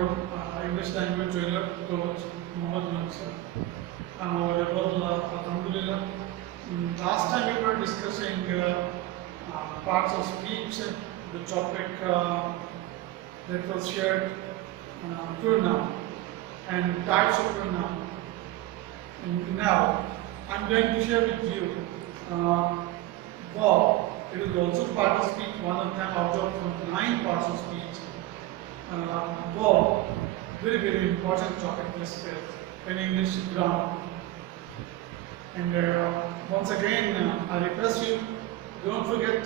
your English language trainer, Coach Mohammed Mansur. Alhamdulillah. Last time we were discussing parts of speech, the topic that was shared, pronoun and types of pronoun. And now I'm going to share with you verb. It is also part of speech, one of them out of 9 parts of speech. Verb, very important topic in English grammar. And once again, I request you, don't forget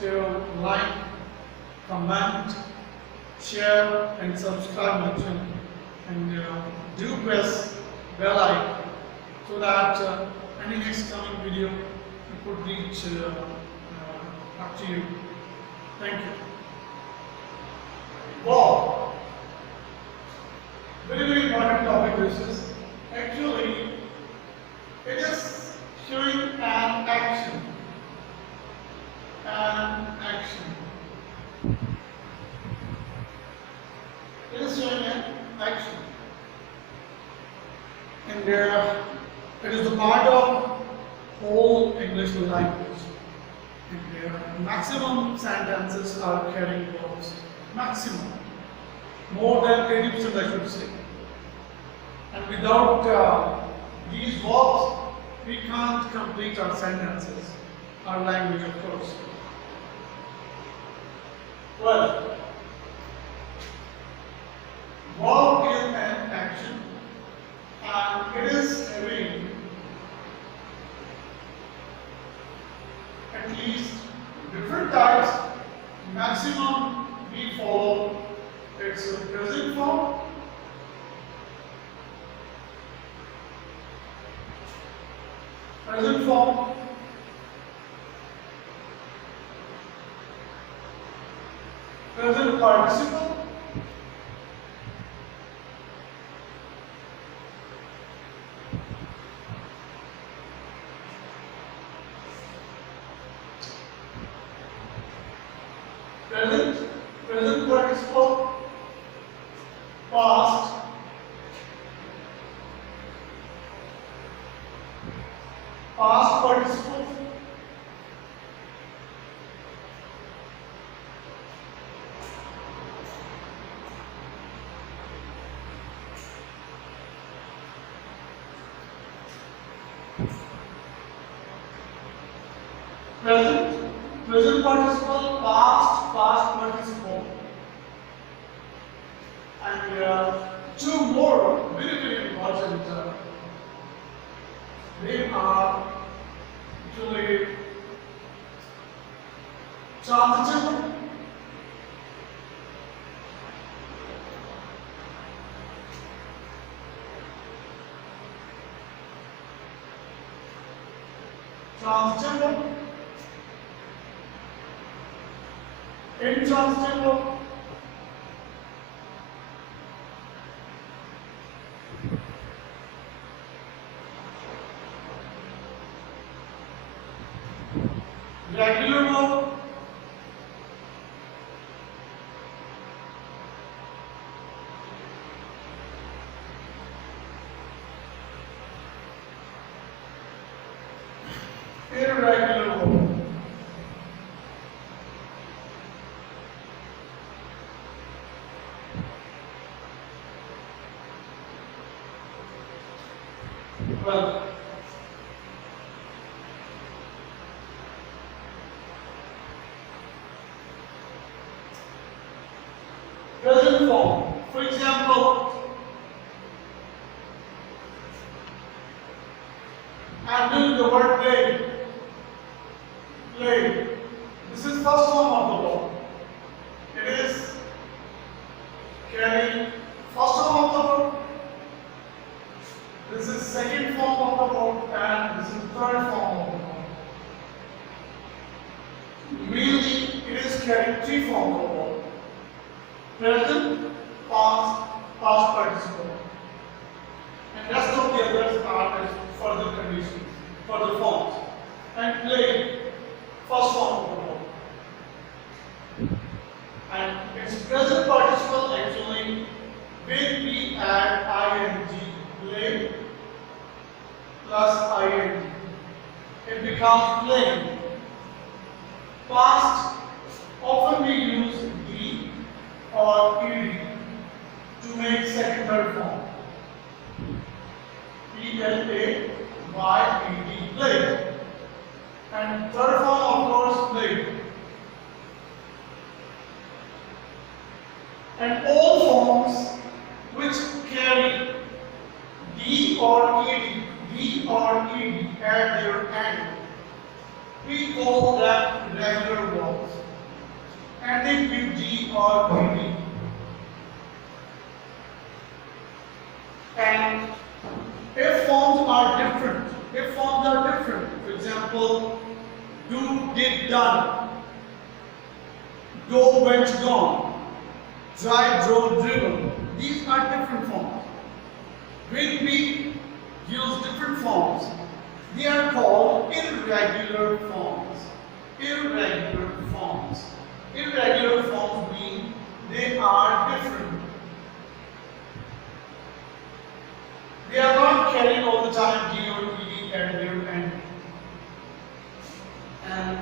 to like, comment, share and subscribe my channel. And do press bell icon so that any next coming video it could reach up to you. Thank you. Wow, very important topic this is. Actually, it is showing an action. An action. It is showing an action. And it is a part of whole English language. And maximum sentences are carrying verbs. Maximum. More than 80% I should say. And without these verbs, we can't complete our sentences, our language of course. Well, verb is an action and it is having at least different types. Maximum we follow its present form, present participle, present participle, past, past participle, present participle, past participle, and 2 more very important. They are actually transitive, intransitive, regular verb, irregular verb. Well, present form. For example, I'm doing the word play. Play. This is first form of the verb. It is carrying first form of the verb. This is second form of the verb, and this is third form of the verb. Mainly, it is carrying 3 forms of the verb. Present, past participle. And rest of the others are as further conditions, further forms. And play, first form of the verb. And its present participle actually becomes playing. Past, often we use D or ED to make second third form. PLAYED, play. And third form of course played. And all forms which carry D or ED at their end, we call them regular verbs, ending with D or ED. And if forms are different, for example, do, did, done, go, went, gone, drive, drove, driven, these are different forms. When we use different forms, they are called irregular forms. Irregular forms. Irregular forms mean they are different. They are not carrying all the time D or ED at their end. And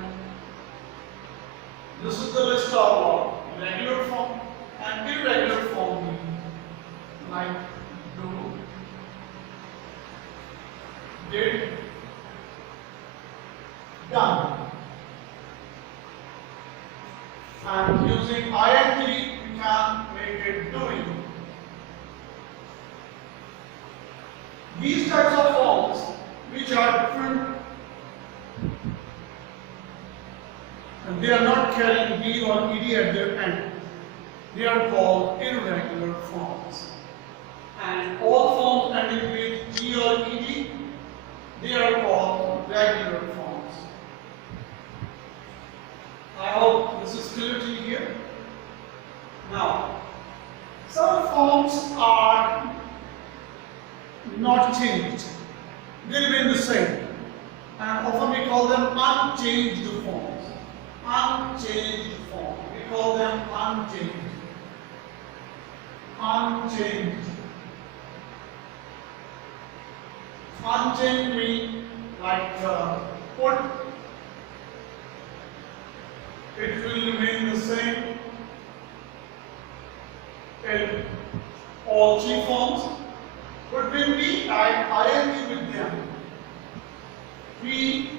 this is the list of regular form and irregular form mean like do, did, done. And using ing we can make it doing. These types of forms which are different and they are not carrying D or ED at their end, they are called irregular forms. And all forms ending with D or ED, they are called regular forms. I hope this is clear to you here. Now, some forms are not changed. They remain the same. And often we call them unchanged forms. Unchanged form. We call them unchanged. Unchanged. Unchanged means like put. It will remain the same in all three forms. But when we add ing with them, we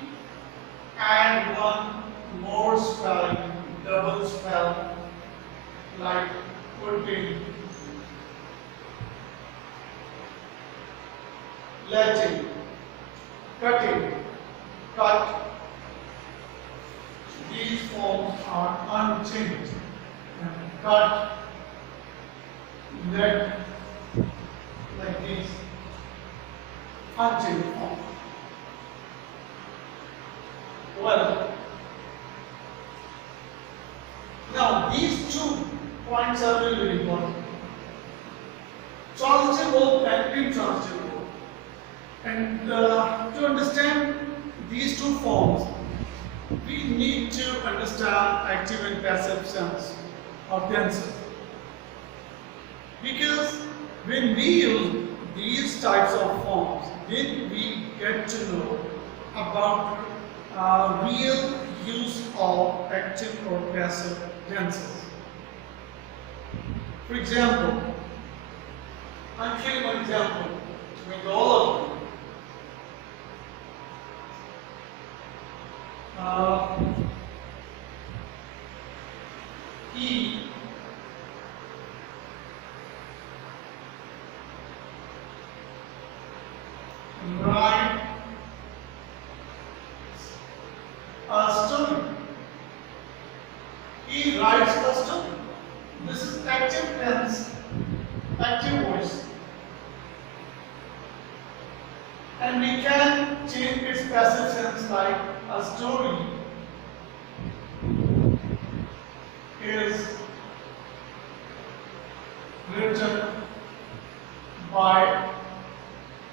add one more spelling, double spell, like putting, letting, cutting, cut. These forms are unchanged. Cut, let, like this, unchanged form. Well, now these 2 points are very, very important. Transitive verb and intransitive verb. And to understand these 2 forms, we need to understand active and passive sense of tenses. Because when we use these types of forms, then we get to know about real use of active or passive tenses. For example, I'm giving one example to make all of you. He write a story. He writes a story. This is active tense, active voice. And we can change its passive sense like a story is written by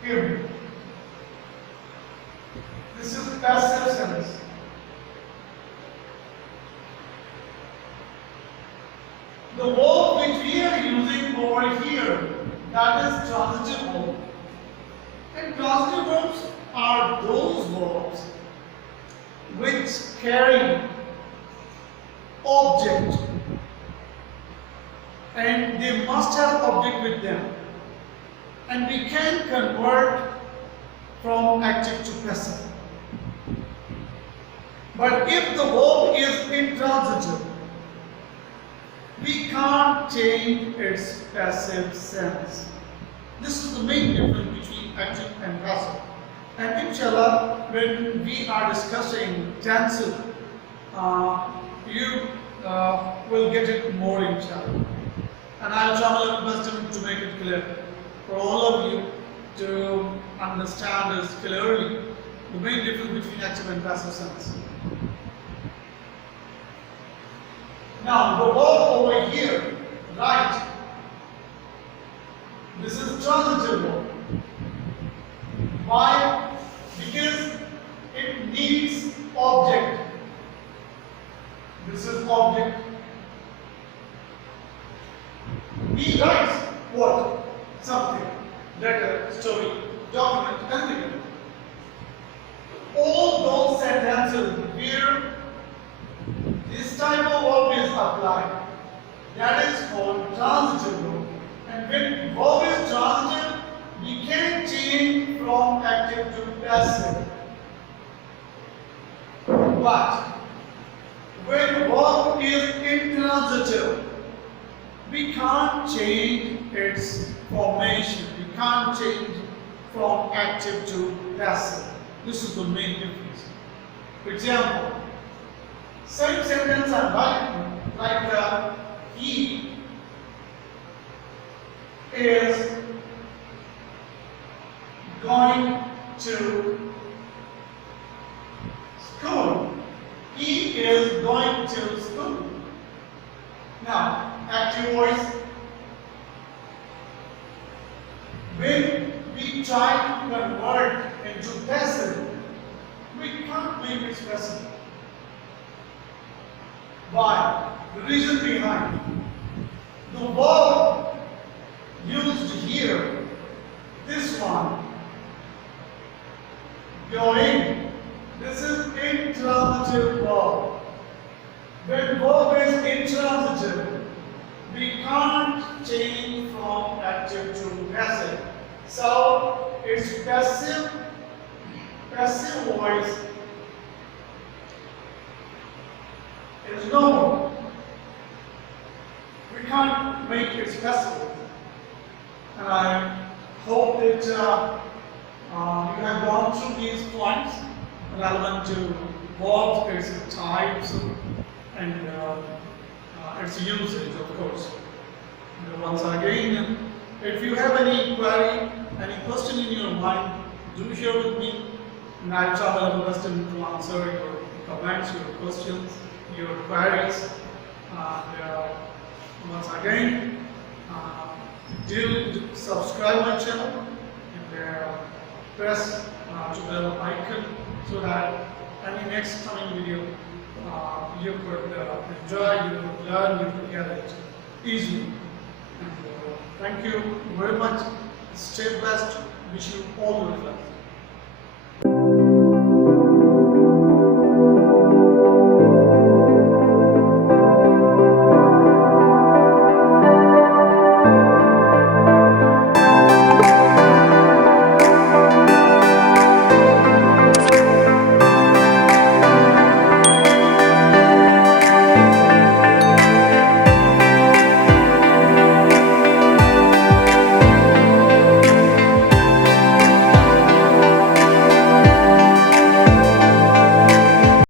him. This is passive sense. The verb which we are using over here, that is transitive verb. And transitive verbs are those verbs which carry object, and they must have object with them, and we can convert from active to passive. But if the verb is intransitive, we can't change its passive sense. This is the main difference between active and passive. And inshallah, when we are discussing tenses, you will get it more inshallah. And I'll try my best to make it clear for all of you to understand this clearly, the main difference between active and passive sense. Now, the verb over here, right, this is transitive verb. Why? Because it needs object. This is object. We write what? Something. Letter, story, document, anything. All those sentences where this type of verb is applied, that is called transitive verb. And when verb is transitive, we can change from active to passive. But when verb is intransitive, we can't change its formation. We can't change from active to passive. This is the main difference. For example, same sentence I'm writing like he is going to school. He is going to school. Now, active voice. When we try to convert into passive, we can't make it passive. Why? The reason behind the verb used here, this one, going, this is intransitive verb. When verb is intransitive, we can't change from active to passive. So it's passive voice is no more. We can't make it passive. And I hope that you have gone through these points relevant to verbs, its types, and its usage, of course. And once again, if you have any query, any question in your mind, do share with me, and I'll try my best to answer your comments, your questions, your queries. Once again, do subscribe my channel and press to bell icon so that any next coming video you could enjoy, you could learn, you could get it easily. And, thank you very much. Stay blessed. Wish you all the best.